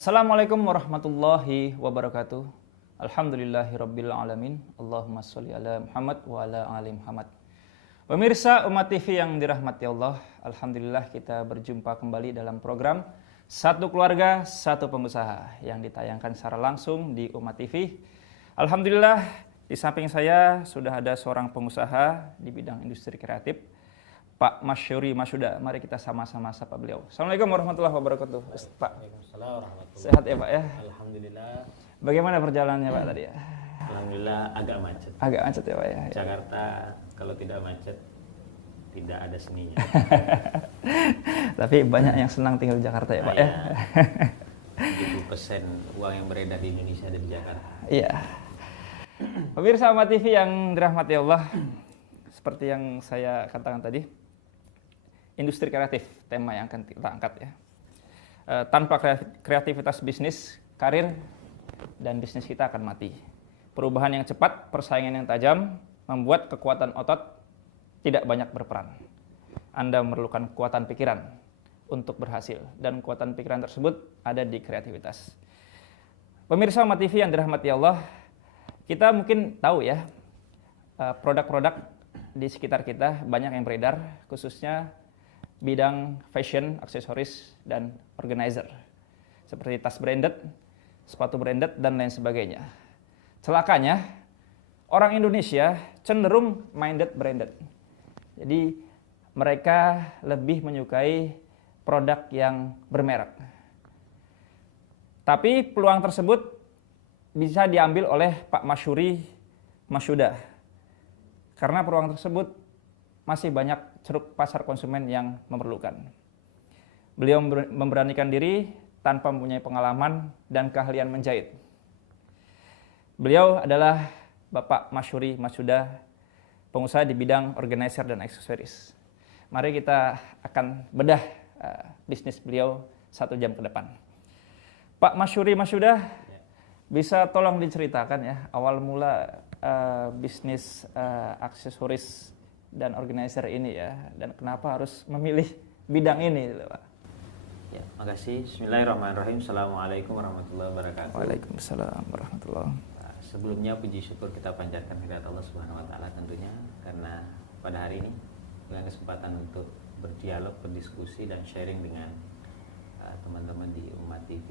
Assalamualaikum warahmatullahi wabarakatuh. Alhamdulillahirabbil alamin. Allahumma sholli ala Muhammad wa ala ali Muhammad. Pemirsa Umat TV yang dirahmati Allah, alhamdulillah kita berjumpa kembali dalam program Satu Keluarga, Satu Pengusaha yang ditayangkan secara langsung di Umat TV. Alhamdulillah di samping saya sudah ada seorang pengusaha di bidang industri kreatif, Pak Masyuri Masuda. Mari kita sama-sama sapa beliau. Assalamualaikum warahmatullahi wabarakatuh. Pak. Waalaikumsalam warahmatullahi. Sehat ya Pak ya? Alhamdulillah. Bagaimana perjalanannya Pak tadi ya? Alhamdulillah agak macet. Agak macet ya Pak ya? Jakarta kalau tidak macet tidak ada seninya. Tapi banyak yang senang tinggal di Jakarta ya Pak ya? 70% uang yang beredar di Indonesia ada di Jakarta. Iya. Pemirsa Umat TV yang dirahmati Allah, seperti yang saya katakan tadi, industri kreatif tema yang akan kita angkat ya. Tanpa kreativitas bisnis, karir, dan bisnis kita akan mati. Perubahan yang cepat, persaingan yang tajam, membuat kekuatan otot tidak banyak berperan. Anda memerlukan kekuatan pikiran untuk berhasil, dan kekuatan pikiran tersebut ada di kreativitas. Pemirsa Umat TV yang dirahmati Allah, kita mungkin tahu ya, produk-produk di sekitar kita banyak yang beredar, khususnya bidang fashion, aksesoris, dan organizer. Seperti tas branded, sepatu branded, dan lain sebagainya. Celakanya, orang Indonesia cenderung minded branded. Jadi, mereka lebih menyukai produk yang bermerek. Tapi peluang tersebut bisa diambil oleh Pak Masyuri Masuda. Karena peluang tersebut masih banyak ceruk pasar konsumen yang memerlukan. Beliau memberanikan diri tanpa mempunyai pengalaman dan keahlian menjahit. Beliau adalah Bapak Masyuri Masuda, pengusaha di bidang organizer dan aksesoris. Mari kita akan bedah bisnis beliau 1 jam ke depan. Pak Masyuri Masuda, bisa tolong diceritakan ya awal mula bisnis aksesoris dan organizer ini ya, dan kenapa harus memilih bidang ini, Pak? Ya, makasih. Bismillahirrahmanirrahim. Assalamualaikum warahmatullahi wabarakatuh. Waalaikumsalam warahmatullahi. Sebelumnya puji syukur kita panjatkan kepada Allah Subhanahu wa taala tentunya, karena pada hari ini dengan kesempatan untuk berdialog, berdiskusi, dan sharing dengan teman-teman di Umat TV.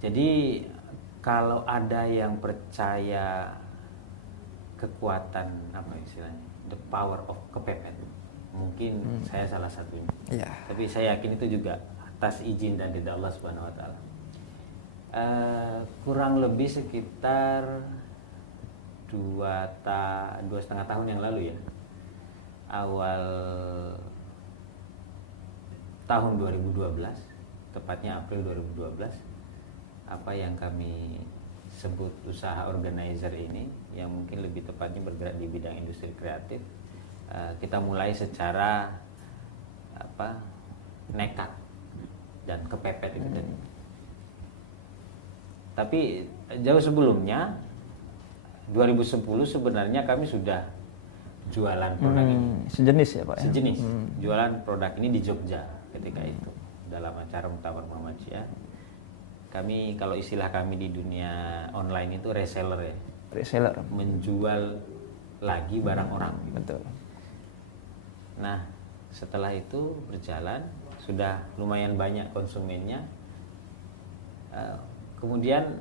Jadi kalau ada yang percaya kekuatan, apa istilahnya, the power of kepepet, mungkin saya salah satunya. Yeah. Tapi saya yakin itu juga atas izin dan ridha Allah Subhanahu wa taala. Kurang lebih sekitar 2,5 tahun yang lalu ya, awal tahun 2012, tepatnya April 2012, apa yang kami sebut usaha organizer ini, yang mungkin lebih tepatnya bergerak di bidang industri kreatif, kita mulai secara nekat dan kepepet itu tadi. Tapi jauh sebelumnya 2010 sebenarnya kami sudah jualan produk ini. Sejenis ya Pak ya? Sejenis. Jualan produk ini di Jogja ketika itu dalam acara Muktamar Muhammadiyah. Kami, kalau istilah kami di dunia online itu reseller ya. Reseller. Menjual lagi barang orang. Betul. Nah, setelah itu berjalan, sudah lumayan banyak konsumennya. Kemudian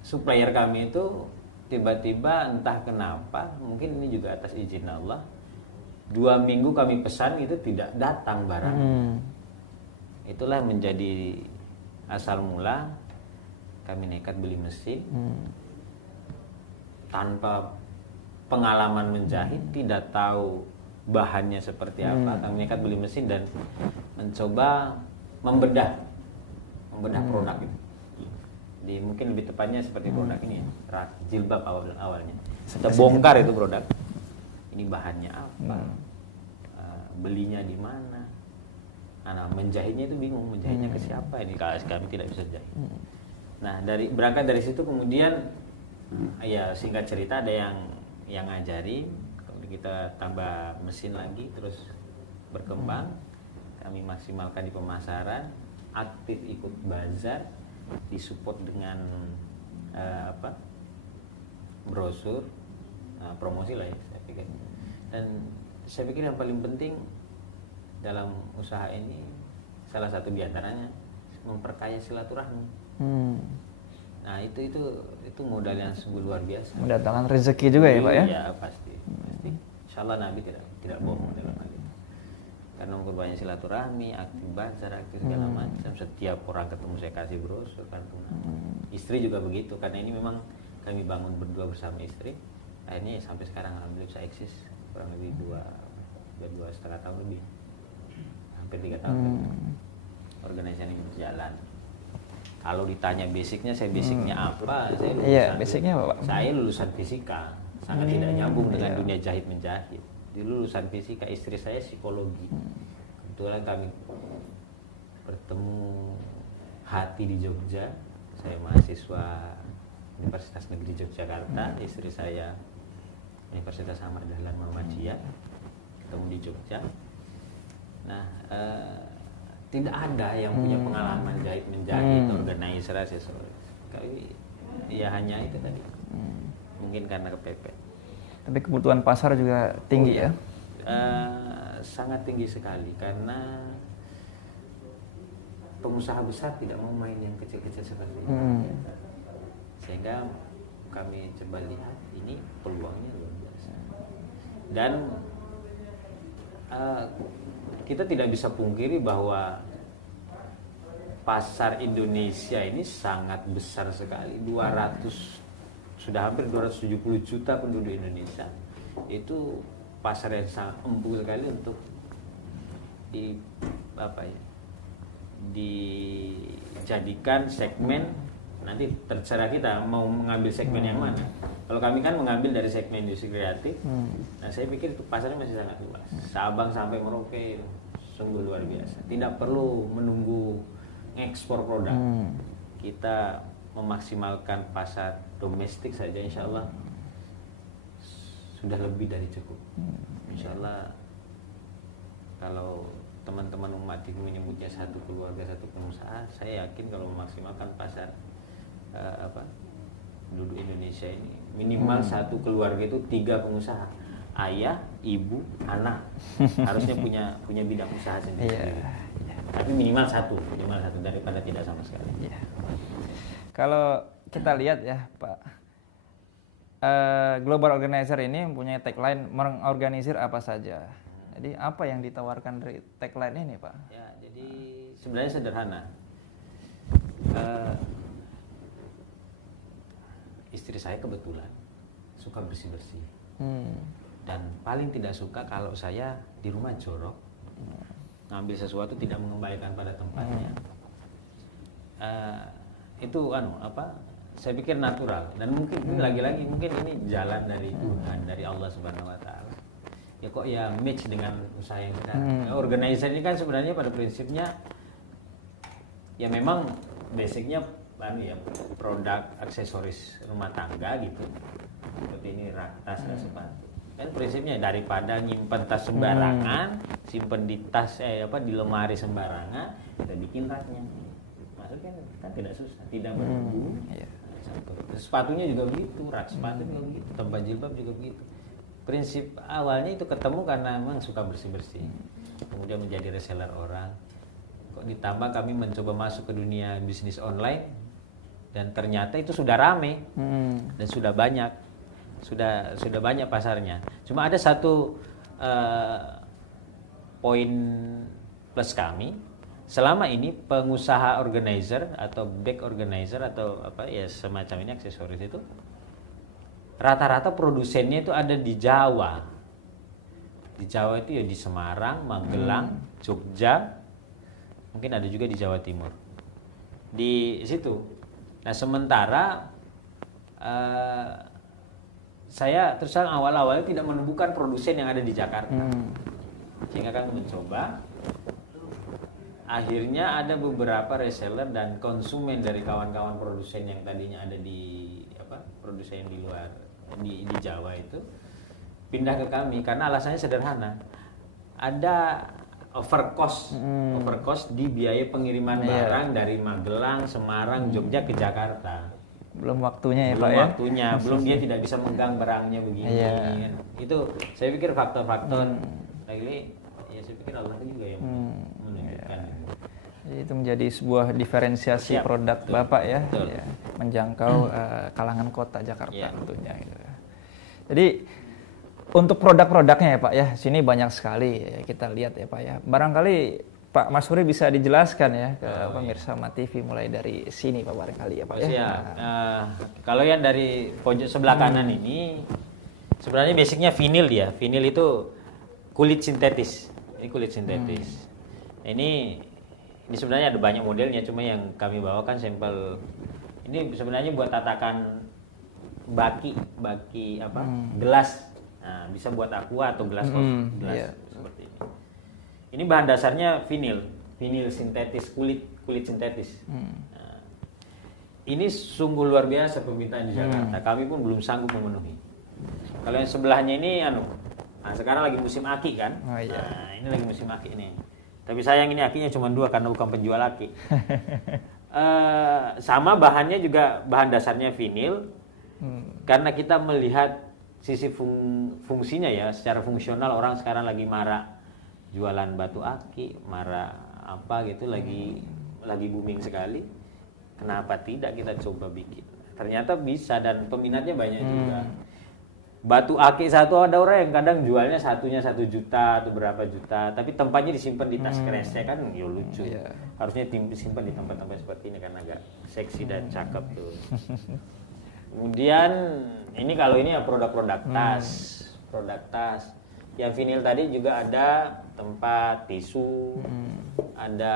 supplier kami itu tiba-tiba entah kenapa, mungkin ini juga atas izin Allah, 2 minggu kami pesan itu tidak datang barang. Itulah menjadi asal mula kami nekat beli mesin tanpa pengalaman menjahit, tidak tahu bahannya seperti apa. Kami nekat beli mesin dan mencoba membedah produk itu. Mungkin lebih tepatnya seperti produk ini ya, rak jilbab awalnya. Kita bongkar itu produk. Ini bahannya apa? Belinya di mana? Nah, menjahitnya itu bingung, menjahitnya ke siapa ini, kalau kami tidak bisa jahit. Nah, berangkat dari situ kemudian ya singkat cerita ada yang ngajari, kemudian kita tambah mesin lagi, terus berkembang. Kami maksimalkan di pemasaran, aktif ikut bazar, disupport dengan brosur, promosi lah ya saya pikir. Dan saya pikir yang paling penting dalam usaha ini salah satu diantaranya memperkaya silaturahmi. Nah itu modal yang sungguh luar biasa. Mendatangkan rezeki juga ya Pak ya? Iya pasti. Insyaallah Nabi tidak bohong dalam hal itu. Karena memperbanyak silaturahmi, aktif bazar, aktif segala macam. Setiap orang ketemu saya kasih brosur, kartu nama. Istri juga begitu, karena ini memang kami bangun berdua bersama istri. Akhirnya sampai sekarang alhamdulillah bisa eksis kurang lebih 2,5 tahun lebih, hampir 3 tahun. Organisasi ini berjalan. Kalau ditanya basicnya, saya basicnya apa? Saya lulusan, basicnya apa Pak? Saya lulusan fisika, sangat tidak nyambung dengan dunia jahit menjahit. Di lulusan fisika, istri saya psikologi. Kebetulan kami bertemu hati di Jogja. Saya mahasiswa Universitas Negeri Yogyakarta, istri saya Universitas Ahmad Dahlan Muhammadiyah, ketemu di Jogja. Nah, tidak ada yang punya pengalaman jahit menjahit, organizer, aksesoris. Ya hanya itu tadi. Mungkin karena kepepet. Tapi kebutuhan pasar juga tinggi ya? Sangat tinggi sekali karena pengusaha besar tidak mau main yang kecil-kecil seperti ini. Sehingga kami coba lihat ini peluangnya luar biasa. Dan kita tidak bisa pungkiri bahwa pasar Indonesia ini sangat besar sekali. Sudah hampir 270 juta penduduk Indonesia. Itu pasar yang sangat empuk sekali untuk dijadikan segmen. Nanti terserah kita mau mengambil segmen yang mana. Kalau kami kan mengambil dari segmen industri kreatif. Nah saya pikir itu pasarnya masih sangat luas. Sabang sampai Merauke sungguh luar biasa. Tidak perlu menunggu ekspor produk. Kita memaksimalkan pasar domestik saja, insya Allah sudah lebih dari cukup. Insya Allah kalau teman-teman umat ini menyebutnya satu keluarga, satu pengusaha, saya yakin kalau memaksimalkan pasar penduduk Indonesia ini minimal satu keluarga itu 3 pengusaha, ayah, ibu, anak harusnya punya bidang usaha sendiri. Tapi minimal satu daripada tidak sama sekali. Kalau kita lihat ya Pak, Global Organizer ini mempunyai tagline mengorganisir apa saja. Jadi apa yang ditawarkan dari tagline ini Pak? Ya, jadi sebenarnya sederhana. Istri saya kebetulan suka bersih-bersih. Dan paling tidak suka kalau saya di rumah jorok, ngambil sesuatu tidak mengembalikan pada tempatnya. Itu saya pikir natural, dan mungkin lagi-lagi mungkin ini jalan dari Tuhan, dari Allah Subhanahu wa taala. Ya kok ya match dengan usaha yang kita. Organizer ini kan sebenarnya pada prinsipnya ya memang basicnya produk aksesoris rumah tangga gitu. Seperti ini rak, tas, dan sepatu. Kan prinsipnya daripada nyimpen tas sembarangan, simpen di tas di lemari sembarangan, kita bikin raknya. Maksudnya kan tidak susah, tidak menunggu. Sepatunya juga begitu, rak sepatu juga begitu, tempat jilbab juga begitu. Prinsip awalnya itu ketemu karena memang suka bersih-bersih. Kemudian menjadi reseller orang. Kok ditambah kami mencoba masuk ke dunia bisnis online, dan ternyata itu sudah rame dan sudah banyak. Sudah banyak pasarnya. Cuma ada satu poin plus kami. Selama ini pengusaha organizer atau back organizer atau semacam ini aksesoris itu rata-rata produsennya itu ada di Jawa. Di Jawa itu ya di Semarang, Magelang, Jogja, mungkin ada juga di Jawa Timur. Di situ. Nah sementara saya terus terang awal-awalnya tidak menemukan produsen yang ada di Jakarta. Sehingga kami mencoba. Akhirnya ada beberapa reseller dan konsumen dari kawan-kawan produsen yang tadinya ada di produsen yang di luar di Jawa itu pindah ke kami karena alasannya sederhana. Ada overcost di biaya pengiriman barang dari Magelang, Semarang, Jogja ke Jakarta. Belum waktunya ya Belum Pak ya. waktunya, belum dia tidak bisa megang barangnya begini. Iya. Itu saya pikir faktor-faktor lagi ya saya pikir Allah juga yang menunjukkan. Jadi itu menjadi sebuah diferensiasi Siap. produk Betul. Bapak ya, Betul. ya, menjangkau kalangan kota Jakarta Iya. tentunya. Gitu. Jadi untuk produk-produknya ya Pak ya, sini banyak sekali ya, kita lihat ya Pak ya. Barangkali Pak Mas Huri bisa dijelaskan ya ke pemirsa Mat TV mulai dari sini Pak barangkali ya Pak ya. Siap. Kalau yang dari pojok sebelah kanan ini sebenarnya basicnya vinil dia. Vinil itu kulit sintetis. Ini kulit sintetis. Ini sebenarnya ada banyak modelnya, cuma yang kami bawakan sampel. Ini sebenarnya buat tatakan baki apa? Gelas. Nah, bisa buat aqua atau gelas iya. seperti ini. Ini bahan dasarnya vinil sintetis, kulit sintetis. Nah, ini sungguh luar biasa permintaan di Jakarta. Kami pun belum sanggup memenuhi. Kalau yang sebelahnya ini sekarang lagi musim aki kan? Oh, iya. Nah, ini lagi musim aki ini. Tapi sayang ini akinya cuma 2 karena bukan penjual aki. Sama bahannya juga bahan dasarnya vinil. Karena kita melihat sisi fungsinya ya, secara fungsional orang sekarang lagi marak jualan batu aki, marak apa gitu, lagi booming sekali. Kenapa tidak kita coba bikin? Ternyata bisa dan peminatnya banyak juga. Batu aki satu ada orang yang kadang jualnya satunya 1 juta atau berapa juta, tapi tempatnya disimpan di tas kresek kan, ya lucu. Iya. Harusnya disimpan di tempat-tempat seperti ini kan agak seksi dan cakep tuh. Kemudian ini kalau ini ya produk-produk tas. Yang vinil tadi juga ada tempat tisu, ada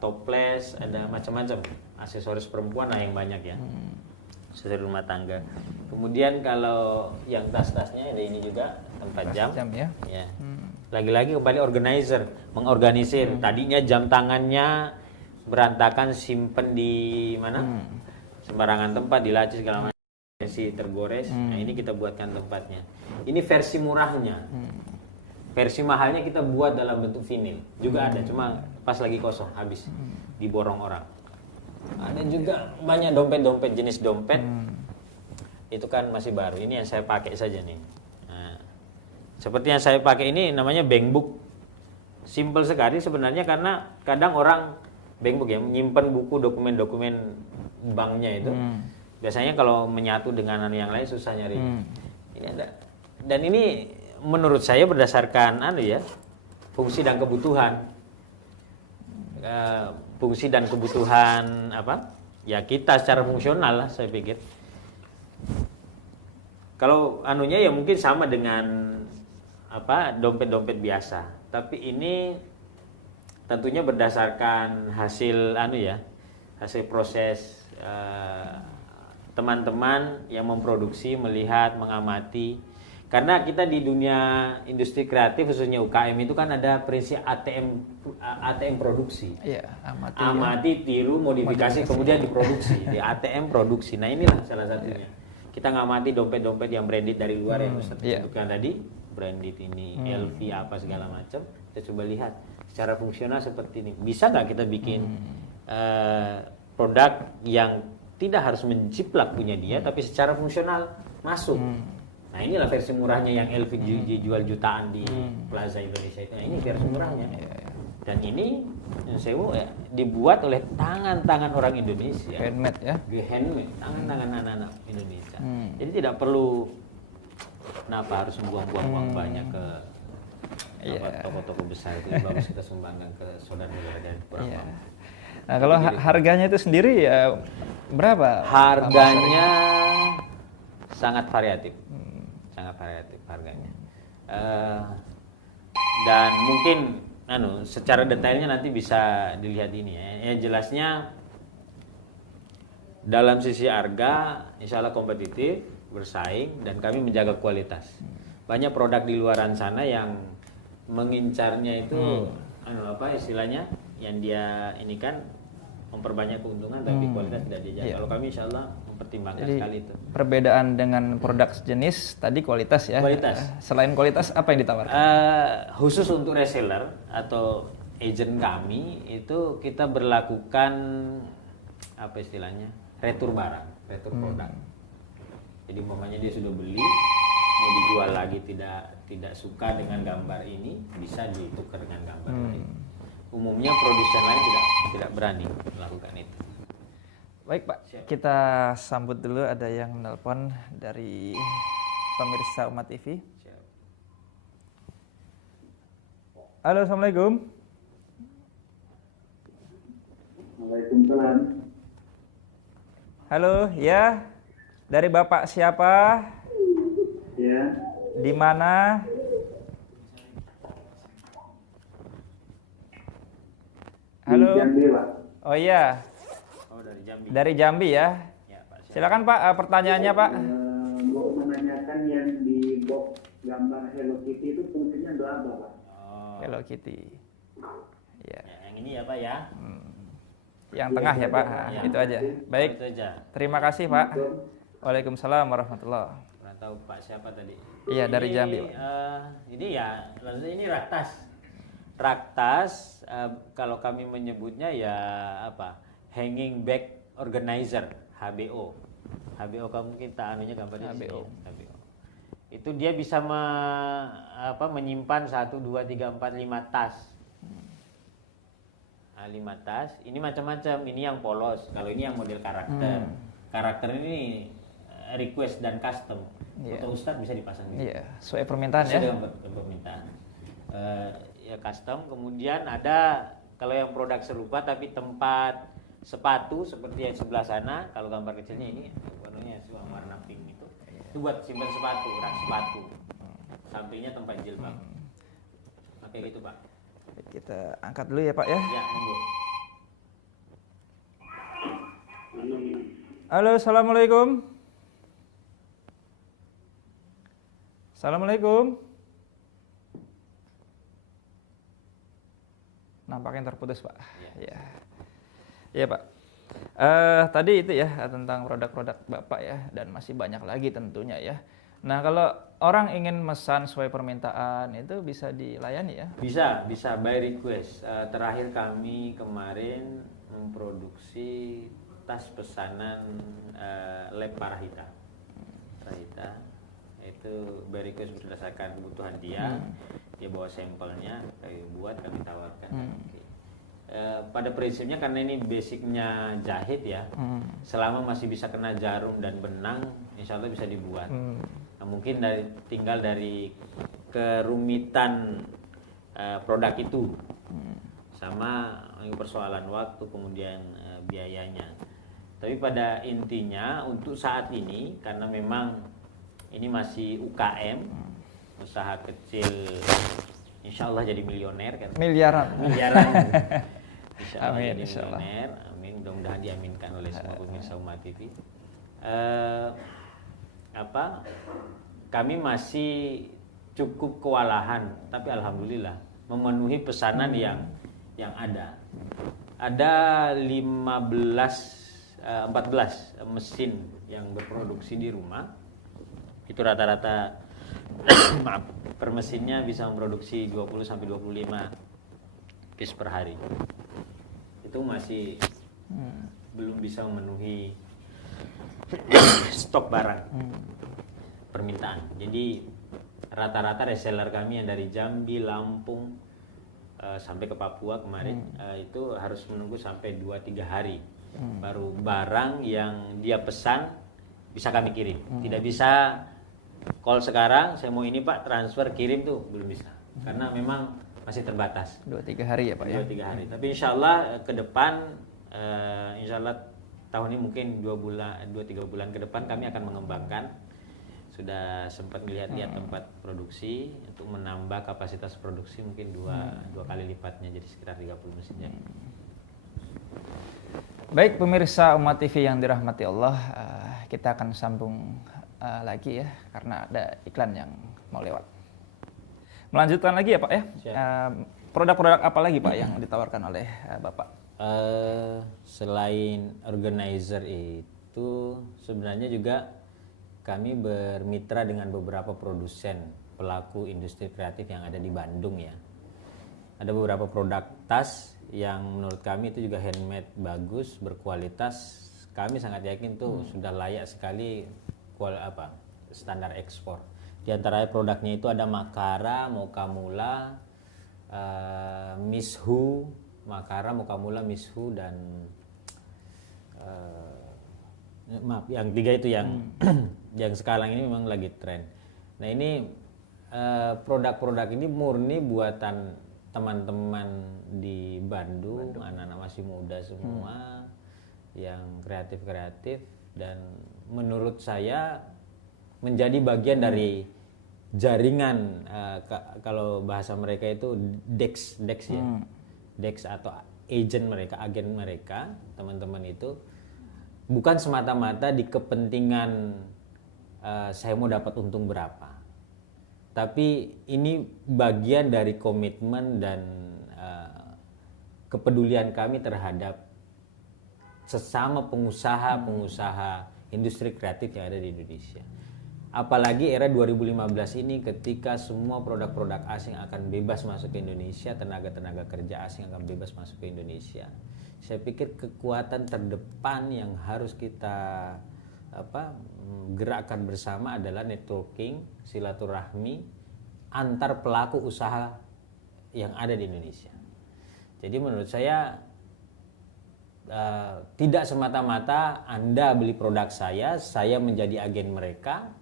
toples, ada macam-macam aksesoris perempuan yang banyak ya. Aksesoris rumah tangga. Kemudian kalau yang tas-tasnya ada ini juga tempat jam. Ya. Ya. Lagi-lagi kembali mengorganisir. Tadinya jam tangannya berantakan, simpen di mana? Sembarangan tempat, di laci segala macam. Tergores. Nah, ini kita buatkan tempatnya. Ini versi murahnya. Versi mahalnya kita buat dalam bentuk vinil. Juga ada, cuma pas lagi kosong habis diborong orang. Ada juga banyak dompet-dompet, jenis dompet. Itu kan masih baru. Ini yang saya pakai saja nih. Nah, seperti yang saya pakai ini namanya bank book. Simple sekali sebenarnya karena kadang orang bank book ya menyimpan buku dokumen-dokumen banknya itu. Biasanya kalau menyatu dengan yang lain susah nyari. Ini ada. Dan ini menurut saya berdasarkan fungsi dan kebutuhan. Fungsi dan kebutuhan apa? Ya kita secara fungsional lah saya pikir. Kalau ya mungkin sama dengan dompet-dompet biasa. Tapi ini tentunya berdasarkan hasil hasil proses teman-teman yang memproduksi, melihat, mengamati. Karena kita di dunia industri kreatif khususnya UKM itu kan ada prinsip ATM produksi. Iya, amati, tiru, modifikasi, kemudian diproduksi. Di ATM produksi. Nah, inilah salah satunya. Kita ngamati dompet-dompet yang branded dari luar yang Ustaz sebutkan tadi, branded ini, LV apa segala macam. Kita coba lihat secara fungsional seperti ini. Bisa nggak kita bikin produk yang tidak harus menjiplak punya dia, tapi secara fungsional masuk. Nah, inilah versi murahnya yang LV dijual jutaan di Plaza Indonesia itu. Nah, ini versi murahnya. Dan ini dibuat oleh tangan-tangan orang Indonesia. Handmade ya. Handmade, tangan-tangan anak-anak Indonesia. Jadi tidak perlu harus membuang-buang uang banyak ke toko-toko besar. Itu bagus kita sumbangkan ke saudara-saudara dan kurang mampu. Nah, kalau harganya itu sendiri ya berapa? Harganya sangat variatif. Sangat variatif harganya. Dan mungkin secara detailnya nanti bisa dilihat ini ya. Jelasnya dalam sisi harga insya Allah kompetitif, bersaing, dan kami menjaga kualitas. Banyak produk di luaran sana yang mengincarnya itu istilahnya yang dia ini kan memperbanyak keuntungan tapi kualitas tidak dijaga. Iya. Kalau kami insya Allah mempertimbangkan Jadi sekali itu. perbedaan dengan produk sejenis tadi kualitas ya. Kualitas. Selain kualitas apa yang ditawarkan? Khusus untuk reseller atau agent kami itu kita berlakukan apa istilahnya, retur barang, retur produk. Jadi umpamanya dia sudah beli, mau dijual lagi tidak suka dengan gambar ini, bisa ditukar dengan gambar lain. Umumnya produsen lain tidak berani melakukan itu. Baik Pak, kita sambut dulu ada yang menelpon dari pemirsa Umat TV. Siap. Halo, Assalamualaikum. Waalaikumsalam. Halo, ya. Dari Bapak siapa? Ya, Di mana? Halo. di Jambi, Pak. Oh iya, Oh dari Jambi. dari Jambi ya. Ya Pak. Siap. Silakan Pak, pertanyaannya Pak. Mau menanyakan yang di box gambar Hello Kitty itu fungsinya untuk apa, Pak? Oh, Hello Kitty. Ya. ya, yang ini ya Pak ya. Yang tengah ya Pak. Ya. Itu aja. Baik. Itu aja. Terima kasih Pak. Waalaikumsalam warahmatullahi. Kurang tahu Pak siapa tadi. Iya, dari Jambi, Pak. Ini ya, lalu ini Raktas. Raktas, kalau kami menyebutnya ya apa? Hanging Bag Organizer, HBO. HBO kamu kita anunya gambarnya di sini, HBO. HBO. Itu dia bisa menyimpan 1, 2, 3, 4, 5 tas. 5 tas. Ini macam-macam. Ini yang polos. Kalau ini yang model karakter. Karakter ini request dan custom. Iya. Foto Ustadz bisa dipasang di Iya, sesuai permintaan Sesuai ya. dengan permintaan. Ya custom. Kemudian ada kalau yang produk serupa tapi tempat sepatu seperti yang sebelah sana. Kalau gambar kecilnya ini warnanya warna pink itu. Itu buat simpan sepatu, rak sepatu. Sampingnya tempat jilbab. Oke gitu Pak. Kita angkat dulu ya Pak ya. Ya monggo. Halo, Assalamualaikum. Assalamualaikum. Nampaknya terputus Pak. Ya, ya Pak. Tadi itu ya tentang produk-produk Bapak ya, dan masih banyak lagi tentunya ya. Nah kalau orang ingin mesan sesuai permintaan itu bisa dilayani ya? Bisa by request. Terakhir kami kemarin memproduksi tas pesanan lab Parahita. Parahita itu by request berdasarkan kebutuhan dia. Dia bawa sampelnya, kami buat, kami tawarkan. Pada prinsipnya karena ini basicnya jahit ya, selama masih bisa kena jarum dan benang, insya Allah bisa dibuat. Nah, mungkin tinggal dari kerumitan produk itu, sama persoalan waktu kemudian biayanya. Tapi pada intinya untuk saat ini karena memang ini masih UKM, usaha kecil, insya Allah jadi milioner kan? Miliaran. Insya Allah Amin, jadi insya Allah. milioner. Amin. Mudah-mudahan diaminkan oleh semua pemirsa Umat TV. Kami masih cukup kewalahan, tapi alhamdulillah memenuhi pesanan yang ada. Ada 14 mesin yang berproduksi di rumah. Itu rata-rata maaf, per mesinnya bisa memproduksi 20 sampai 25 piece per hari. Itu masih belum bisa memenuhi stok barang permintaan. Jadi rata-rata reseller kami yang dari Jambi, Lampung sampai ke Papua kemarin itu harus menunggu sampai 2-3 hari baru barang yang dia pesan bisa kami kirim. Tidak bisa call sekarang saya mau ini Pak transfer kirim tuh belum bisa karena memang masih terbatas 2-3 hari ya Pak ya. 2-3 hari. Tapi insya Allah ke depan insya Allah tahun ini mungkin 2-3 bulan ke depan kami akan mengembangkan. Sudah sempat melihat-lihat tempat produksi untuk menambah kapasitas produksi mungkin dua kali lipatnya jadi sekitar 30 mesin jadi. Baik pemirsa Umat TV yang dirahmati Allah, kita akan sambung lagi ya karena ada iklan yang mau lewat. Melanjutkan lagi ya Pak ya. Produk-produk apa lagi Pak yang ditawarkan oleh Bapak? Selain organizer itu sebenarnya juga kami bermitra dengan beberapa produsen pelaku industri kreatif yang ada di Bandung ya. Ada beberapa produk tas yang menurut kami itu juga handmade bagus, berkualitas. Kami sangat yakin tuh sudah layak sekali standar ekspor. Di antara produknya itu ada Makara, Mokamula, Mishu, Makara, Mokamula, Mishu dan maaf, yang tiga itu yang yang sekarang ini memang lagi tren. Nah ini produk-produk ini murni buatan teman-teman di Bandung, anak-anak masih muda semua yang kreatif-kreatif dan menurut saya menjadi bagian dari jaringan kalau bahasa mereka itu Dex ya. Dex atau agen mereka, teman-teman itu bukan semata-mata di kepentingan saya mau dapat untung berapa. Tapi ini bagian dari komitmen dan kepedulian kami terhadap sesama pengusaha industri kreatif yang ada di Indonesia. Apalagi era 2015 ini ketika semua produk-produk asing akan bebas masuk ke Indonesia, tenaga-tenaga kerja asing akan bebas masuk ke Indonesia. Saya pikir kekuatan terdepan yang harus kita gerakkan bersama adalah networking, silaturahmi antar pelaku usaha yang ada di Indonesia. Jadi menurut saya tidak semata-mata Anda beli produk saya menjadi agen mereka,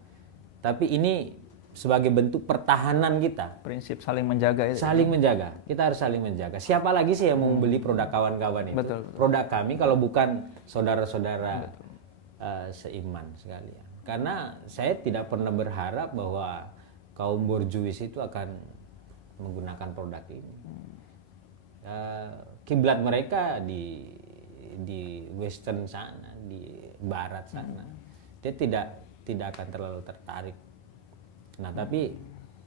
tapi ini sebagai bentuk pertahanan kita. Prinsip saling menjaga itu. Saling menjaga. Kita harus saling menjaga. Siapa lagi sih yang mau beli produk kawan-kawan itu? Betul. Produk kami kalau bukan saudara-saudara seiman sekalian. Karena saya tidak pernah berharap bahwa kaum borjuis itu akan menggunakan produk ini. Kiblat mereka di western sana, di barat sana. Dia tidak akan terlalu tertarik. Nah, tapi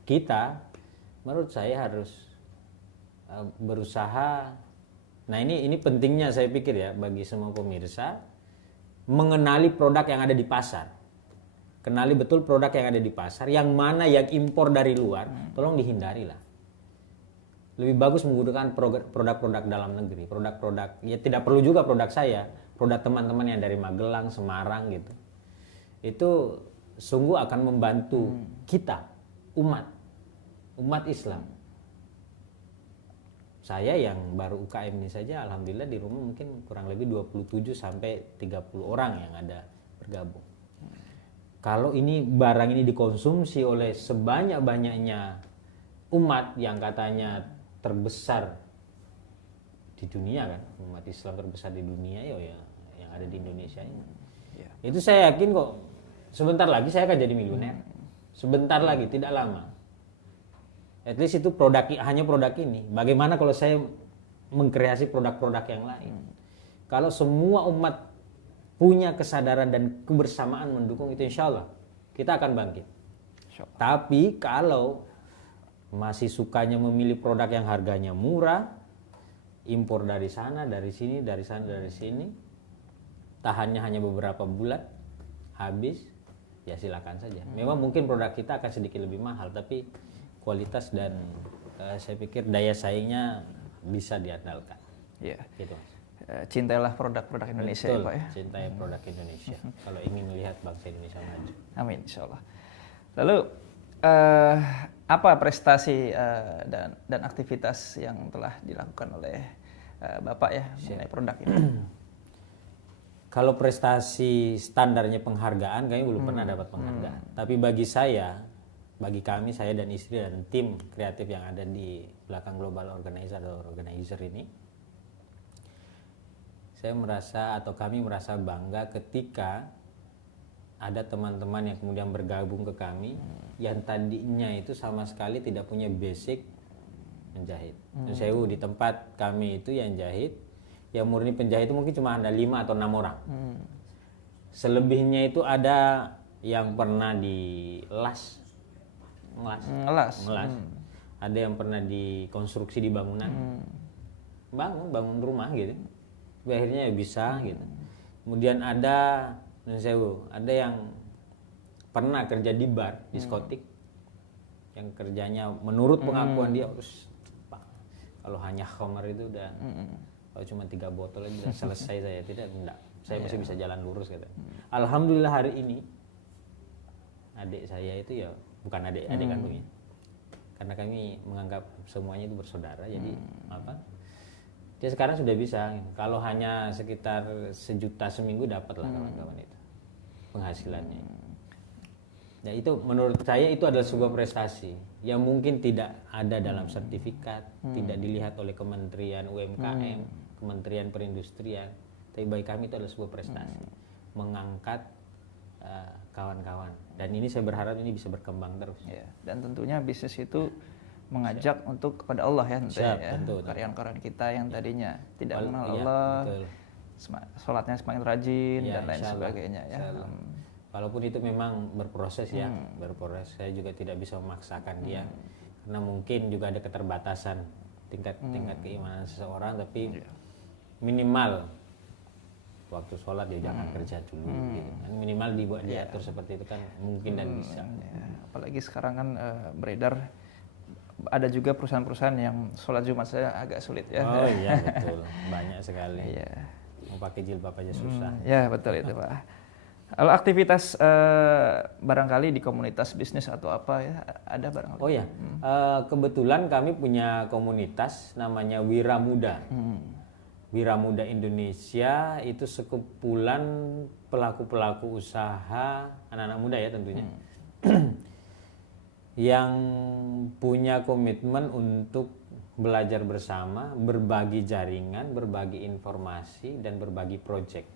kita menurut saya harus berusaha. Nah, ini pentingnya saya pikir ya bagi semua pemirsa mengenali produk yang ada di pasar. Kenali betul produk yang ada di pasar, yang mana yang impor dari luar, tolong dihindari lah. Lebih bagus menggunakan produk-produk dalam negeri, produk-produk ya tidak perlu juga produk saya, produk teman-teman yang dari Magelang, Semarang gitu. Itu sungguh akan membantu kita, umat Islam. Saya yang baru UKM ini saja alhamdulillah di rumah mungkin kurang lebih 27 sampai 30 orang yang ada bergabung. Kalau ini barang ini dikonsumsi oleh sebanyak-banyaknya umat yang katanya terbesar di dunia kan, umat Islam terbesar di dunia ya yang ada di Indonesia ini. Ya. Itu saya yakin kok sebentar lagi saya akan jadi miliuner. Sebentar lagi, tidak lama. At least itu hanya produk ini. Bagaimana kalau saya mengkreasi produk-produk yang lain? Kalau semua umat punya kesadaran dan kebersamaan mendukung itu, insya Allah kita akan bangkit. Tapi kalau masih sukanya memilih produk yang harganya murah, impor dari sana, dari sini, dari sana, dari sini, tahannya hanya beberapa bulan, habis, ya silakan saja. Memang mungkin produk kita akan sedikit lebih mahal, tapi kualitas dan saya pikir daya saingnya bisa diandalkan. Ya. Gitu, Mas. Cintailah produk-produk Indonesia. Betul, ya Pak ya. cintai produk Indonesia. Kalau ingin melihat bangsa Indonesia maju. Amin, insya Allah. Lalu apa prestasi dan aktivitas yang telah dilakukan oleh Bapak ya mengenai produk ini? Kalau prestasi standarnya penghargaan, kami belum pernah dapat penghargaan. Tapi bagi kami, saya dan istri dan tim kreatif yang ada di belakang Global Organizer atau Organizer ini, kami merasa bangga ketika ada teman-teman yang kemudian bergabung ke kami yang tadinya itu sama sekali tidak punya basic menjahit. Sewu di tempat kami itu yang jahit, yang murni penjahit itu mungkin cuma ada 5 atau 6 orang. Selebihnya itu ada yang pernah di ngelas. Ada yang pernah di konstruksi di bangunan. Bangun rumah gitu. tapi akhirnya ya bisa gitu. Kemudian ada nun sewu, ada yang pernah kerja di bar, diskotik, yang kerjanya menurut pengakuan dia harus kalau hanya khamar itu udah kalau cuma 3 botol itu udah selesai saya. Enggak, saya masih bisa jalan lurus gitu. Alhamdulillah hari ini adik saya itu ya bukan adik kandungnya, karena kami menganggap semuanya itu bersaudara, jadi dia sekarang sudah bisa. Kalau hanya sekitar 1 juta seminggu dapat lah kawan-kawan itu penghasilannya. Ya itu menurut saya itu adalah sebuah prestasi yang mungkin tidak ada dalam sertifikat, tidak dilihat oleh Kementerian UMKM, Kementerian Perindustrian, tapi bagi kami itu adalah sebuah prestasi mengangkat kawan-kawan, dan ini saya berharap ini bisa berkembang terus. Ya, dan tentunya bisnis itu mengajak untuk kepada Allah ya, tentunya ya. Karyawan-karyawan kita yang tadinya tidak mengenal Allah, sholatnya semakin rajin dan lain sebagainya ya. Walaupun itu memang berproses ya, berproses. Saya juga tidak bisa memaksakan dia, karena mungkin juga ada keterbatasan tingkat keimanan seseorang, tapi minimal waktu sholat dia jangan kerja dulu gitu kan, minimal diatur seperti itu kan mungkin dan bisa. Apalagi sekarang kan beredar ada juga perusahaan-perusahaan yang sholat Jumat saya agak sulit ya. Oh iya betul, banyak sekali. Mau pakai jilbab aja susah. Ya betul itu Pak. Kalau aktivitas barangkali di komunitas bisnis atau apa ya, ada barangkali? Oh ya, kebetulan kami punya komunitas namanya Wira Muda. Wira Muda Indonesia itu sekumpulan pelaku-pelaku usaha, anak-anak muda ya tentunya, yang punya komitmen untuk belajar bersama, berbagi jaringan, berbagi informasi, dan berbagi proyek.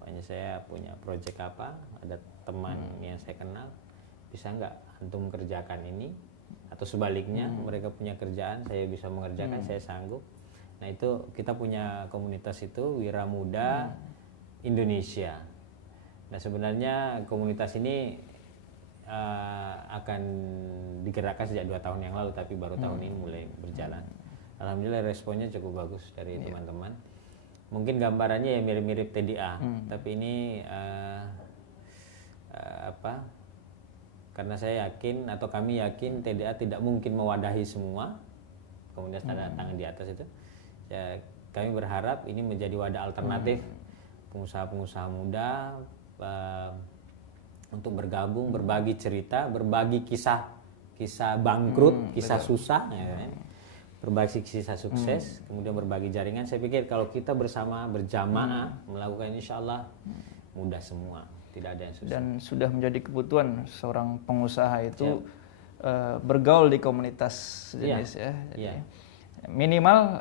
Makanya saya punya proyek apa, ada teman yang saya kenal, bisa nggak antum kerjakan ini, atau sebaliknya mereka punya kerjaan, saya bisa mengerjakan, saya sanggup. Nah itu kita punya komunitas itu Wira Muda Indonesia. Nah sebenarnya komunitas ini akan digerakkan sejak 2 tahun yang lalu, tapi baru tahun ini mulai berjalan. Alhamdulillah responnya cukup bagus dari teman-teman. Mungkin gambarannya ya mirip-mirip TDA, tapi ini karena saya yakin atau kami yakin TDA tidak mungkin mewadahi semua komunitas tanda tangan di atas itu. Ya, kami berharap ini menjadi wadah alternatif pengusaha-pengusaha muda untuk bergabung, berbagi cerita, berbagi kisah bangkrut, kisah susah, ya, berbagi kisah sukses, kemudian berbagi jaringan. Saya pikir kalau kita bersama berjamaah melakukan, insya Allah mudah semua, tidak ada yang susah. Dan sudah menjadi kebutuhan seorang pengusaha itu bergaul di komunitas jenis ya. Jadi, minimal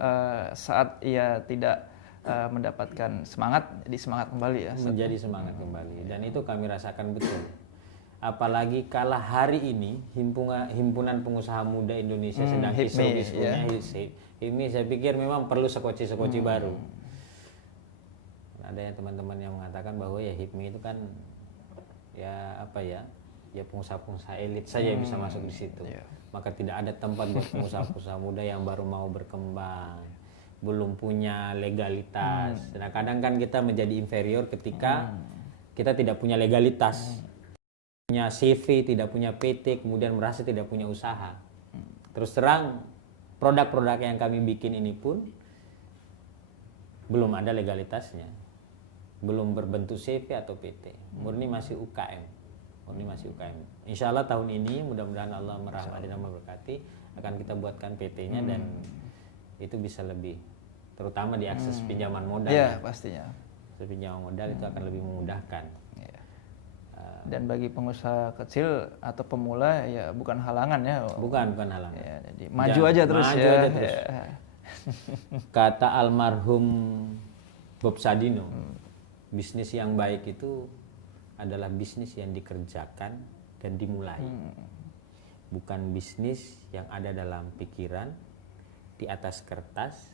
saat ia tidak mendapatkan semangat, jadi semangat kembali ya. Menjadi semangat kembali, dan itu kami rasakan betul. Apalagi kala hari ini himpunan pengusaha muda Indonesia sedang kisruh-kisruhnya HIPMI, saya pikir memang perlu sekoci baru. Ada yang teman-teman yang mengatakan bahwa ya HIPMI itu kan ya apa ya pengusaha-pengusaha elit saja yang bisa masuk di situ. Maka tidak ada tempat buat pengusaha-pengusaha muda yang baru mau berkembang, belum punya legalitas. Nah kadang kan kita menjadi inferior ketika kita tidak punya legalitas, punya CV, tidak punya PT, kemudian merasa tidak punya usaha. Terus terang produk-produk yang kami bikin ini pun belum ada legalitasnya, belum berbentuk CV atau PT, murni masih UKM. Insya Allah tahun ini mudah-mudahan Allah merahmati dan memberkati, akan kita buatkan PT-nya dan itu bisa lebih, terutama di akses pinjaman modal. Ya pastinya. Pinjaman modal itu akan lebih memudahkan. Dan bagi pengusaha kecil atau pemula ya bukan halangan ya. Bukan halangan. Ya, jadi maju aja terus. Kata almarhum Bob Sadino, bisnis yang baik itu adalah bisnis yang dikerjakan dan dimulai. Bukan bisnis yang ada dalam pikiran, di atas kertas,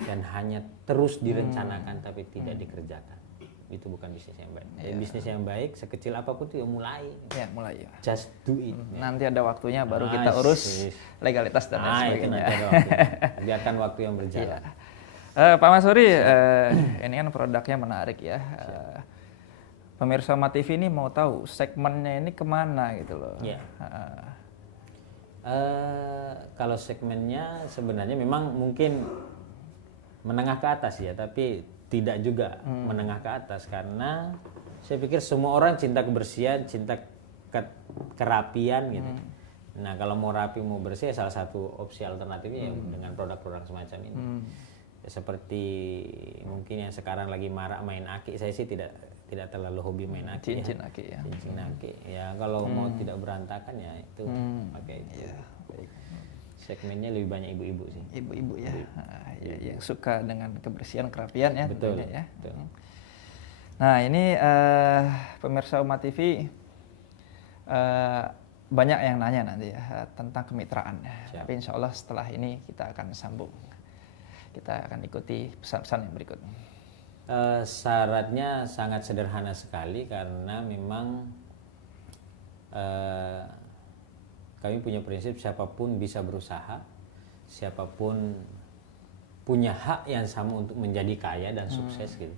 dan hanya terus direncanakan tapi tidak dikerjakan. Itu bukan bisnis yang baik. Bisnis yang baik sekecil apapun itu ya mulai. Ya mulai. Just do it. Nanti ada waktunya baru kita urus legalitas dan lain sebagainya. Biarkan waktu yang berjalan. Pak Masuri, ini kan produknya menarik ya. Pemirsa Uma TV ini mau tahu segmennya ini kemana gitu loh. Ya. Kalau segmennya sebenarnya memang mungkin menengah ke atas ya, tapi tidak juga menengah ke atas, karena saya pikir semua orang cinta kebersihan, cinta kerapian gitu. Nah, kalau mau rapi mau bersih, salah satu opsi alternatifnya ya dengan produk-produk semacam ini. Ya, seperti mungkin yang sekarang lagi marak main aki, saya sih tidak terlalu hobi main aki. Cincin aki ya. Cincin aki. Ya kalau mau tidak berantakan ya itu pakai. Ya, baik. Segmennya lebih banyak ibu-ibu sih. Ibu-ibu ya. Yang suka dengan kebersihan, kerapian ya. Betul. Ya. Betul. Nah, ini pemirsa Uma TV banyak yang nanya nanti ya tentang kemitraan. Tapi insya Allah setelah ini kita akan sambung. Kita akan ikuti pesan-pesan yang berikut. Syaratnya sangat sederhana sekali, karena memang kami punya prinsip siapapun bisa berusaha, siapapun punya hak yang sama untuk menjadi kaya dan sukses gitu.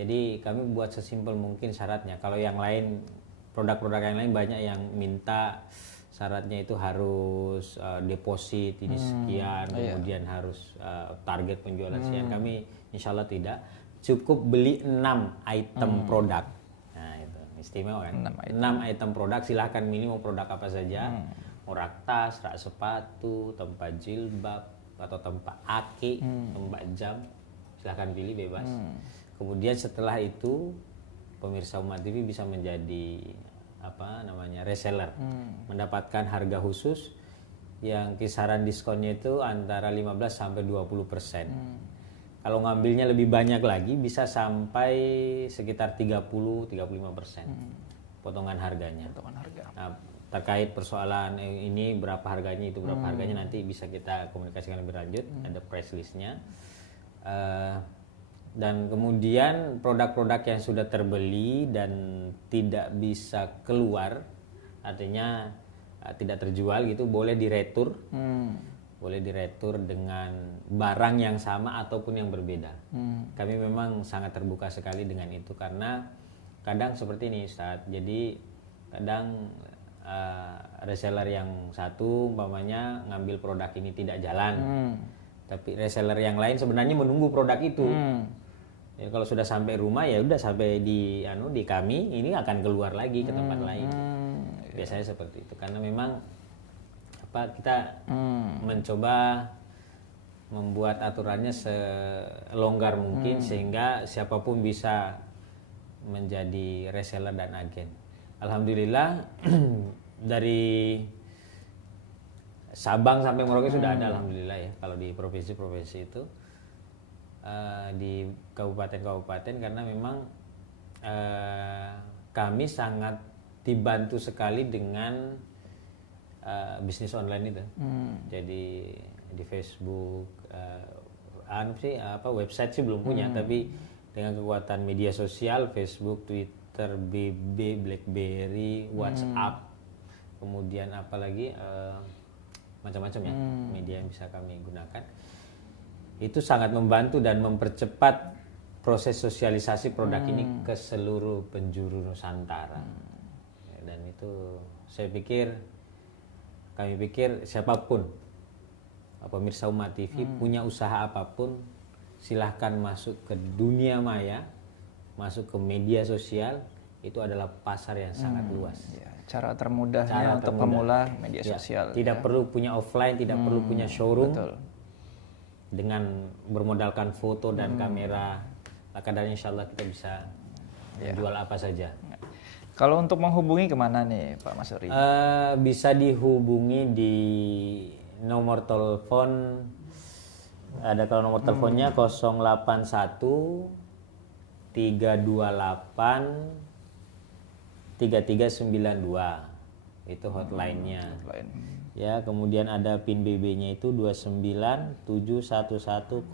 Jadi kami buat sesimpel mungkin syaratnya. Kalau yang lain, produk-produk yang lain banyak yang minta syaratnya itu harus deposit ini sekian, kemudian harus target penjualan sekian. Kami insya Allah tidak, cukup beli 6 item produk. Nah itu istimewa kan, 6 item produk, silahkan milih mau produk apa saja, mau rak tas, rak sepatu, tempat jilbab, atau tempat aki, tempat jam, silahkan pilih bebas. Kemudian setelah itu pemirsa Uma TV bisa menjadi reseller, mendapatkan harga khusus yang kisaran diskonnya itu antara 15 sampai 20%. Kalau ngambilnya lebih banyak lagi bisa sampai sekitar 30-35% potongan harganya. Nah, terkait persoalan ini berapa harganya, itu berapa harganya, nanti bisa kita komunikasikan lebih lanjut, ada price listnya. Dan kemudian produk-produk yang sudah terbeli dan tidak bisa keluar, artinya tidak terjual gitu, boleh diretur, boleh diretur dengan barang yang sama ataupun yang berbeda. Kami memang sangat terbuka sekali dengan itu, karena kadang seperti ini Ustadz, jadi kadang reseller yang satu umpamanya ngambil produk ini tidak jalan, tapi reseller yang lain sebenarnya menunggu produk itu. Ya, kalau sudah sampai rumah ya udah sampai di kami, ini akan keluar lagi ke tempat lain. Biasanya seperti itu, karena memang kita mencoba membuat aturannya selonggar mungkin sehingga siapapun bisa menjadi reseller dan agen. Alhamdulillah dari Sabang sampai Merauke sudah ada, alhamdulillah ya, kalau di provinsi-provinsi itu. Di kabupaten-kabupaten, karena memang kami sangat dibantu sekali dengan bisnis online itu. Jadi di Facebook, website sih belum punya, tapi dengan kekuatan media sosial, Facebook, Twitter, BB, BlackBerry, WhatsApp, kemudian apalagi macam-macam ya media yang bisa kami gunakan. Itu sangat membantu dan mempercepat proses sosialisasi produk ini ke seluruh penjuru Nusantara. Dan itu kami pikir siapapun pemirsa Uma TV punya usaha apapun, silahkan masuk ke dunia maya, masuk ke media sosial, itu adalah pasar yang sangat luas. Ya, cara termudahnya untuk pemula media sosial. Tidak perlu punya offline, tidak perlu punya showroom. Betul. Dengan bermodalkan foto dan kamera, kadang insya Allah kita bisa jual apa saja. Kalau untuk menghubungi kemana nih Pak Masuri? Bisa dihubungi di nomor telepon, ada kalau nomor teleponnya 081 328 3392, itu hotline-nya. Ya, kemudian ada PIN BB-nya itu 297111026.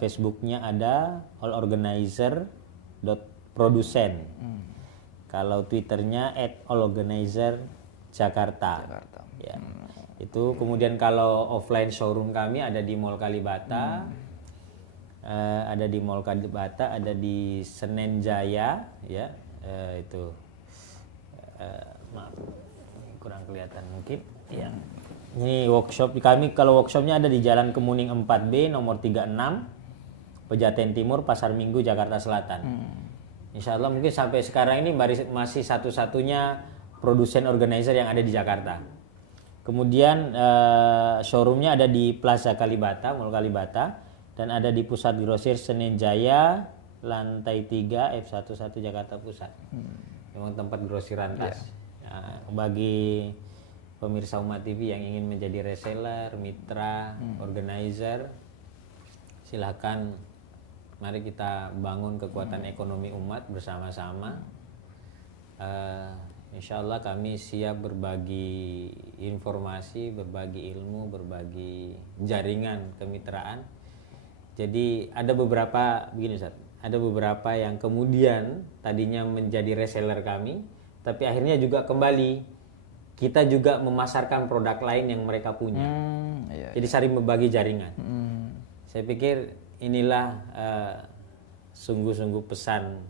Facebook-nya ada allorganizer.produsen. Kalau Twitter-nya @allorganizerjakarta. Ya. Itu kemudian kalau offline showroom kami ada di Mall Kalibata, ada di Mall Kalibata, ada di Senen Jaya, ya itu maaf kurang kelihatan mungkin. Ya. Ini workshop kami, kalau workshopnya ada di Jalan Kemuning 4B nomor 36, Pejaten Timur, Pasar Minggu, Jakarta Selatan. Insya Allah mungkin sampai sekarang ini masih satu-satunya produsen organizer yang ada di Jakarta. Kemudian showroomnya ada di Plaza Kalibata, Mall Kalibata, dan ada di Pusat Grosir Senen Jaya, lantai 3, F11 Jakarta Pusat. Memang tempat grosiran tas. Nah, bagi pemirsa Umat TV yang ingin menjadi reseller, mitra, organizer, silahkan mari kita bangun kekuatan ekonomi umat bersama-sama. Insya Allah kami siap berbagi informasi, berbagi ilmu, berbagi jaringan kemitraan. Jadi ada beberapa, begini Ustaz, ada beberapa yang kemudian tadinya menjadi reseller kami, tapi akhirnya juga kembali kita juga memasarkan produk lain yang mereka punya. Jadi saling berbagi jaringan. Saya pikir inilah sungguh-sungguh pesan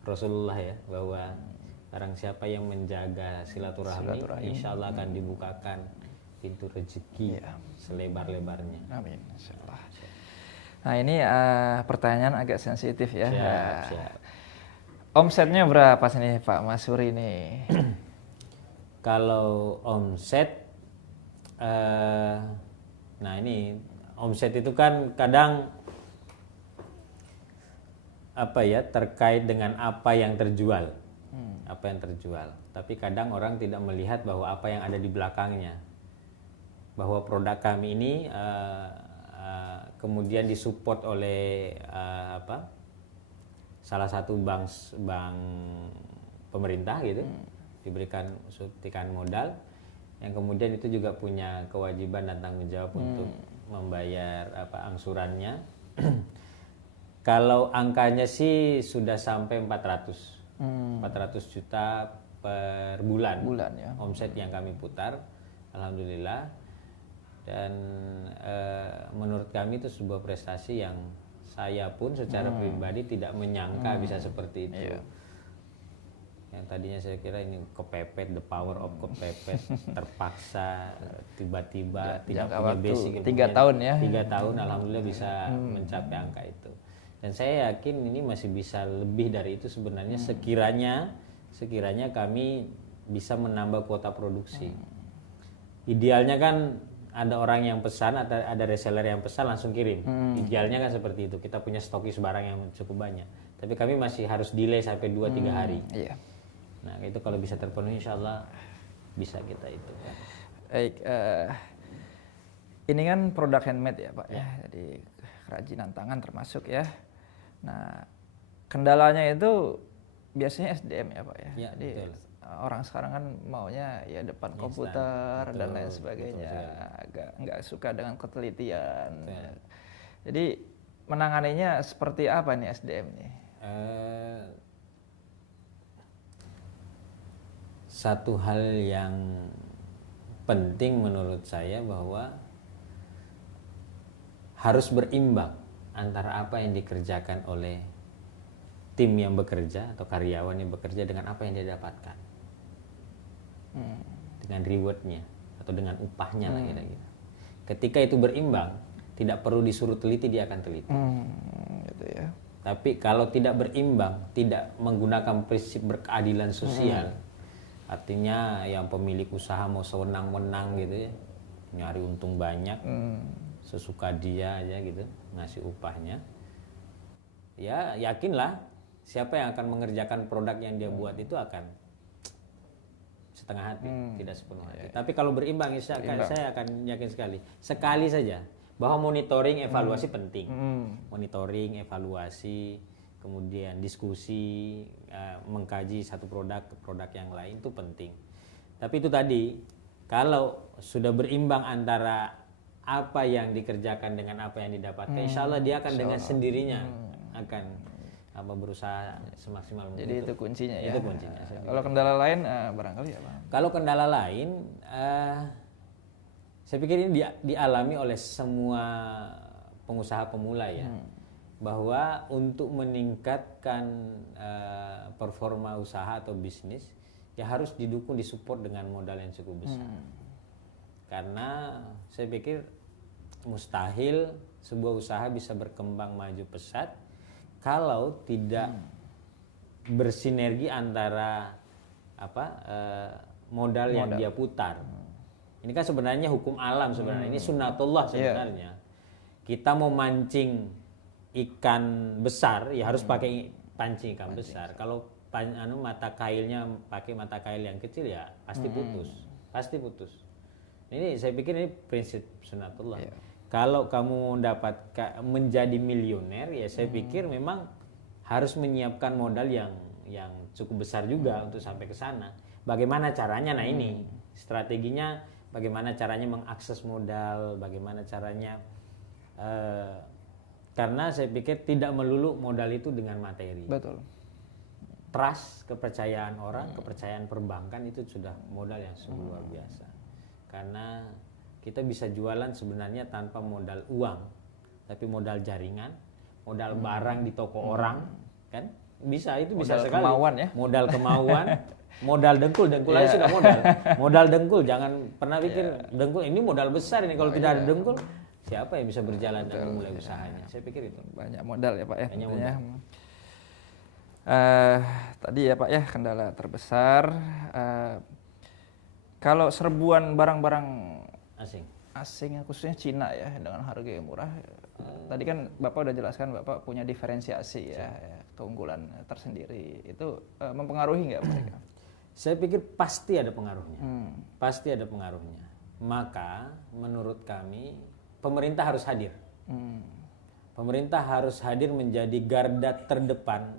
Rasulullah ya, bahwa barang siapa yang menjaga silaturahmi, insya Allah akan dibukakan pintu rezeki selebar-lebarnya. Amin. Insyaallah. Nah ini pertanyaan agak sensitif ya. Siap. Omsetnya berapa sih Pak Masuri nih? Kalau omset, nah ini omset itu kan kadang terkait dengan apa yang terjual. Apa yang terjual, tapi kadang orang tidak melihat bahwa apa yang ada di belakangnya, bahwa produk kami ini kemudian disupport oleh salah satu bank pemerintah gitu, diberikan suntikan modal yang kemudian itu juga punya kewajiban dan tanggung jawab untuk membayar angsurannya. Kalau angkanya sih sudah sampai 400 juta per bulan ya. Omset yang kami putar, alhamdulillah. Dan menurut kami itu sebuah prestasi yang saya pun secara pribadi tidak menyangka bisa seperti itu. Yang tadinya saya kira ini kepepet, the power of kepepet, terpaksa tiba-tiba tidak punya basic. 3 tahun ya. 3 tahun alhamdulillah bisa mencapai angka itu. Dan saya yakin ini masih bisa lebih dari itu sebenarnya sekiranya kami bisa menambah kuota produksi. Idealnya kan ada orang yang pesan atau ada reseller yang pesan langsung kirim. Idealnya kan seperti itu. Kita punya stokis barang yang cukup banyak. Tapi kami masih harus delay sampai 2-3 hari. Iya. Nah itu kalau bisa terpenuhi insya Allah bisa kita itu. Baik, ini kan produk handmade ya Pak ya. Jadi kerajinan tangan termasuk ya. Nah, kendalanya itu biasanya SDM ya Pak ya. Jadi betul. Orang sekarang kan maunya ya depan komputer dan lain sebagainya, agak nggak suka dengan ketelitian. Jadi menanganinya seperti apa nih SDM nih? Satu hal yang penting menurut saya bahwa harus berimbang antara apa yang dikerjakan oleh tim yang bekerja atau karyawan yang bekerja dengan apa yang dia dapatkan, dengan rewardnya atau dengan upahnya lah kira-kira. Ketika itu berimbang, tidak perlu disuruh teliti, dia akan teliti. Gitu ya. Tapi kalau tidak berimbang, tidak menggunakan prinsip berkeadilan sosial, artinya yang pemilik usaha mau sewenang-wenang gitu ya, nyari untung banyak, sesuka dia aja gitu ngasih upahnya, ya yakinlah siapa yang akan mengerjakan produk yang dia buat itu akan setengah hati, tidak sepenuh hati. Tapi kalau berimbang, saya akan yakin sekali saja bahwa monitoring evaluasi penting. Monitoring evaluasi, kemudian diskusi, mengkaji satu produk ke produk yang lain itu penting. Tapi itu tadi, kalau sudah berimbang antara apa yang dikerjakan dengan apa yang didapatkan, insya Allah dia akan dengan sendirinya akan berusaha semaksimal mungkin. Jadi itu kuncinya ya. Itu kuncinya. Kalau kendala lain barangkali apa? Kalau kendala lain Saya pikir ini dialami oleh semua pengusaha pemula ya, bahwa untuk meningkatkan performa usaha atau bisnis ya harus didukung, disupport dengan modal yang cukup besar. Karena saya pikir mustahil sebuah usaha bisa berkembang maju pesat kalau tidak bersinergi antara modal yang dia putar. Ini kan sebenarnya hukum alam sebenarnya, ini sunnatullah sebenarnya. Kita mau mancing ikan besar ya harus pakai pancing ikan besar. Kalau mata kailnya pakai mata kail yang kecil ya pasti putus, pasti putus. Ini saya pikir ini prinsip sunnatullah. Kalau kamu dapat menjadi miliuner ya saya pikir memang harus menyiapkan modal yang cukup besar juga untuk sampai ke sana. Bagaimana caranya? Nah ini strateginya, bagaimana caranya mengakses modal, bagaimana caranya karena saya pikir tidak melulu modal itu dengan materi. Betul. Trust, kepercayaan orang, kepercayaan perbankan itu sudah modal yang sungguh luar biasa. Karena kita bisa jualan sebenarnya tanpa modal uang, tapi modal jaringan, modal barang di toko orang, kan? Bisa, itu bisa Modal sekali. kemauan ya. Modal kemauan, modal dengkul aja sudah modal. Modal dengkul, jangan pernah pikir dengkul ini modal besar ini, kalau tidak ada dengkul siapa yang bisa berjalan dan memulai usahanya. Saya pikir itu. Banyak modal ya Pak ya. Banyak tentunya. modal. Tadi ya Pak ya kendala terbesar kalau serbuan barang-barang asing khususnya Cina ya dengan harga yang murah. Tadi kan Bapak udah jelaskan Bapak punya diferensiasi ya, keunggulan tersendiri. Itu mempengaruhi nggak mereka? Saya pikir pasti ada pengaruhnya. Pasti ada pengaruhnya. Maka menurut kami pemerintah harus hadir. Pemerintah harus hadir menjadi garda terdepan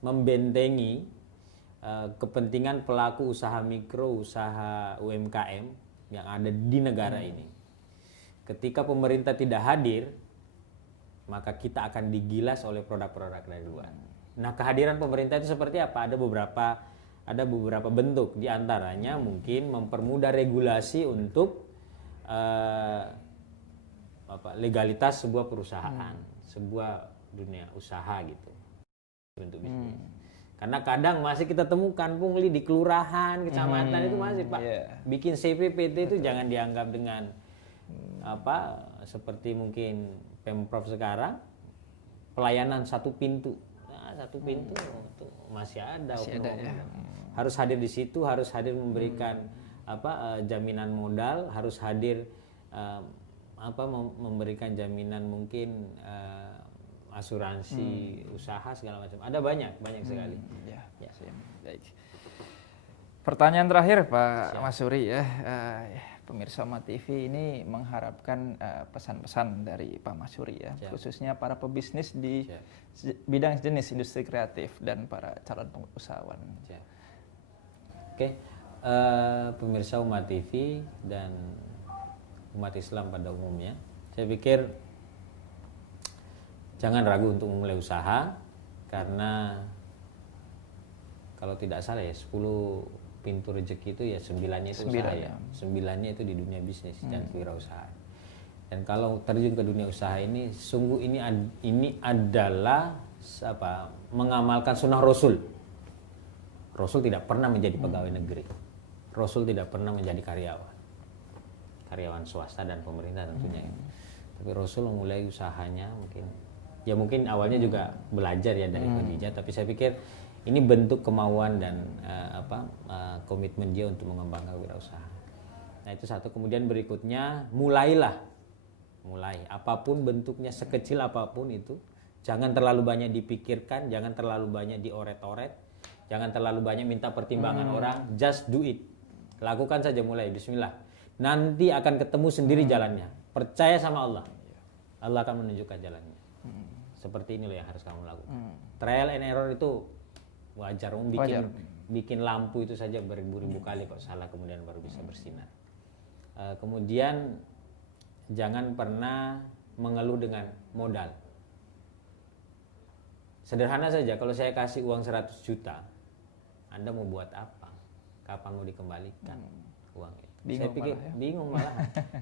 membentengi kepentingan pelaku usaha mikro, usaha UMKM yang ada di negara ini. Ketika pemerintah tidak hadir, maka kita akan digilas oleh produk-produk dari luar. Nah, kehadiran pemerintah itu seperti apa? Ada beberapa bentuk. Di antaranya mungkin mempermudah regulasi untuk legalitas sebuah perusahaan, sebuah dunia usaha gitu, bentuk bisnis. Karena kadang masih kita temukan pungli di kelurahan, kecamatan itu masih Pak bikin CPPT itu jangan dianggap dengan seperti mungkin Pemprov sekarang pelayanan satu pintu. Nah, satu pintu itu masih ada ya. Harus hadir di situ, harus hadir memberikan jaminan modal, harus hadir memberikan jaminan mungkin asuransi usaha segala macam. Ada banyak sekali. Ya. Baik. Pertanyaan terakhir Pak Mas Suri ya. Pemirsa Uma TV ini mengharapkan pesan-pesan dari Pak Mas Suri ya, khususnya para pebisnis di bidang jenis industri kreatif dan para calon pengusahawan. Oke, pemirsa Uma TV dan umat Islam pada umumnya, saya pikir jangan ragu untuk memulai usaha, karena kalau tidak salah ya 10 pintu rezeki itu ya 9-nya itu usaha ya. 9-nya itu di dunia bisnis dan kewirausahaan. Dan kalau terjun ke dunia usaha ini sungguh ini adalah mengamalkan sunnah Rasul. Rasul tidak pernah menjadi pegawai negeri. Rasul tidak pernah menjadi karyawan swasta dan pemerintah tentunya. Tapi Rasul memulai usahanya mungkin awalnya juga belajar ya dari Khadijah, tapi saya pikir ini bentuk kemauan dan komitmen dia untuk mengembangkan wirausaha. Nah, itu satu. Kemudian berikutnya mulai apapun bentuknya, sekecil apapun itu, jangan terlalu banyak dipikirkan, jangan terlalu banyak dioret-oret, jangan terlalu banyak minta pertimbangan orang, just do it. Lakukan saja, mulai, bismillah. Nanti akan ketemu sendiri jalannya. Percaya sama Allah. Allah akan menunjukkan jalannya. Seperti ini loh yang harus kamu lakukan. Trial and error itu wajar. Bikin lampu itu saja beribu-ribu kali kok salah, kemudian baru bisa bersinar. Kemudian jangan pernah mengeluh dengan modal. Sederhana saja, kalau saya kasih uang 100 juta, Anda mau buat apa? Kapan mau dikembalikan uang itu? Bingung Saya pikir malah ya. bingung malah.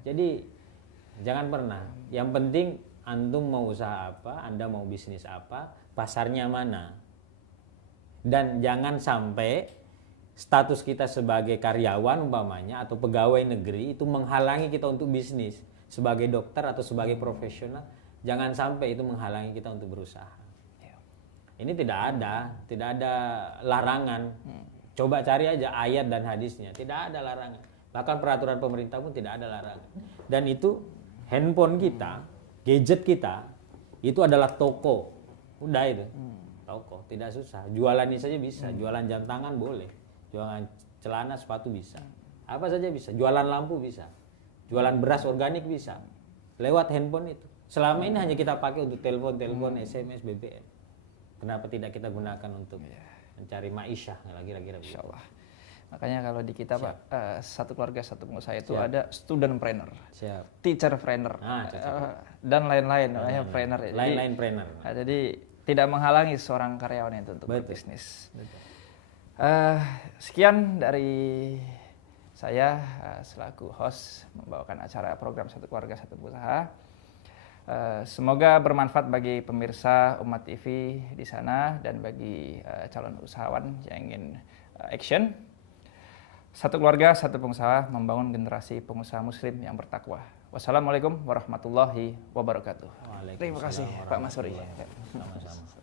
Jadi jangan pernah. Yang penting antum mau usaha apa, Anda mau bisnis apa, pasarnya mana. Dan jangan sampai status kita sebagai karyawan umpamanya atau pegawai negeri itu menghalangi kita untuk bisnis. Sebagai dokter atau sebagai profesional, jangan sampai itu menghalangi kita untuk berusaha. Ini tidak ada larangan. Coba cari aja ayat dan hadisnya, tidak ada larangan. Bahkan peraturan pemerintah pun tidak ada larangan. Dan itu handphone kita, gadget kita, itu adalah toko. Udah itu, toko, tidak susah. Jualan ini saja bisa, jualan jam tangan boleh, jualan celana, sepatu bisa, apa saja bisa. Jualan lampu bisa, jualan beras organik bisa, lewat handphone itu. Selama ini hanya kita pakai untuk telepon, SMS, BBM. Kenapa tidak kita gunakan untuk mencari ma'isyah, kira-kira begitu. Insya Allah. Makanya kalau di kita Pak, satu keluarga satu pengusaha itu Siap. ada student-planner, Siap. teacher-planner, Cocok. dan lain-lain, namanya planner. Ya. Jadi, Lain-lain trainer. jadi tidak menghalangi seorang karyawan itu untuk Betul. berbisnis. Sekian dari saya selaku host membawakan acara program Satu Keluarga Satu Pengusaha. Semoga bermanfaat bagi pemirsa Umat TV di sana dan bagi calon usahawan yang ingin action. Satu keluarga, satu pengusaha membangun generasi pengusaha muslim yang bertakwa. Wassalamualaikum warahmatullahi wabarakatuh. Terima kasih Pak Mas Suri. Sama-sama.